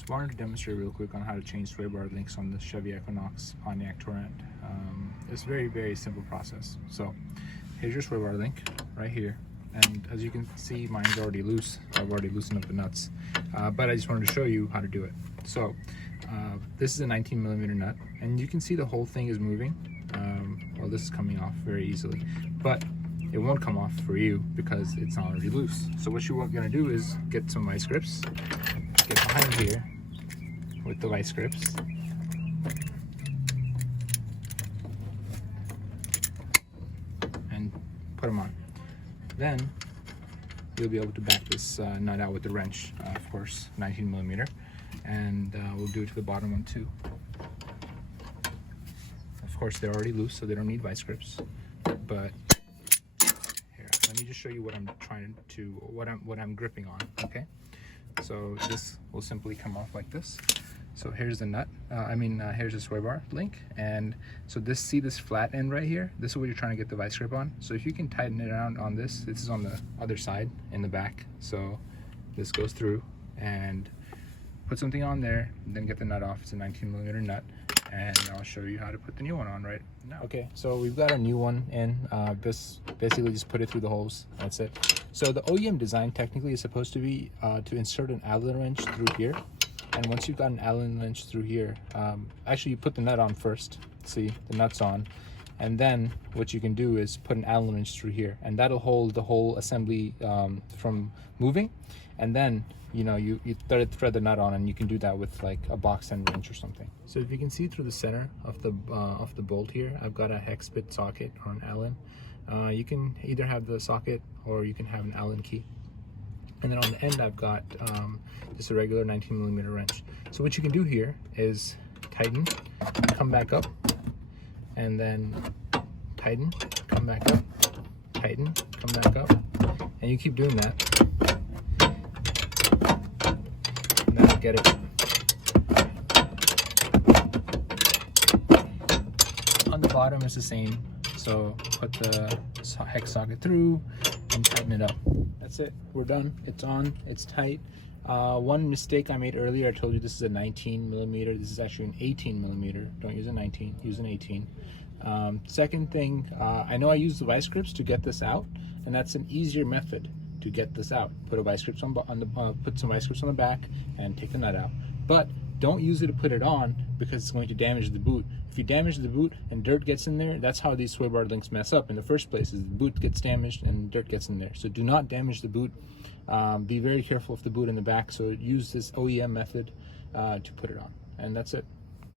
So I wanted to demonstrate real quick on how to change sway bar links on the Chevy Equinox Pontiac Torrent. It's a very simple process. So here's your sway bar link right here, and as you can see, mine's already loose. I've already loosened up the nuts, but I just wanted to show you how to do it. So this is a 19mm nut, and you can see the whole thing is moving. Well, this is coming off very easily, but it won't come off for you because it's already loose. So what you're gonna do is get some vice grips, get behind here with the vice grips, and put them on. Then you'll be able to back this nut out with the wrench, of course, 19mm, and we'll do it to the bottom one too. Of course, they're already loose, so they don't need vice grips. But here, let me just show you what I'm trying to, what I'm gripping on. Okay, so this will simply come off like this. So here's the nut. Here's the sway bar link, and so see this flat end right here. This is what you're trying to get the vice grip on. So if you can tighten it around on this. This is on the other side in the back. So this goes through, and put something on there, and then get the nut off. It's a 19mm nut. And I'll show you how to put the new one on right now. Okay, so we've got our new one in. Basically just put it through the holes. That's it. So the OEM design technically is supposed to be to insert an Allen wrench through here. And once you've got an Allen wrench through here, actually you put the nut on first. See, the nut's on. And then what you can do is put an Allen wrench through here, and that'll hold the whole assembly from moving. And then you thread the nut on, and you can do that with like a box end wrench or something. So if you can see through the center of the bolt here, I've got a hex bit socket or an Allen. You can either have the socket or you can have an Allen key. And then on the end, I've got just a regular 19mm wrench. So what you can do here is tighten, come back up, and then tighten, come back up, tighten, come back up, and you keep doing that. And that'll get it. On the bottom it's the same. So put the hex socket through and tighten it up. That's it. We're done. It's on. It's tight. One mistake I made earlier, I told you this is a 19mm. This is actually an 18mm. Don't use a 19, use an 18. Second thing, I know I use the vice grips to get this out, and that's an easier method to get this out. Put a vice grips put some vice grips on the back and take the nut out. But don't use it to put it on, because it's going to damage the boot. If you damage the boot and dirt gets in there, that's how these sway bar links mess up in the first place, is the boot gets damaged and dirt gets in there. So do not damage the boot. Be very careful of the boot in the back. So use this OEM method to put it on. And that's it.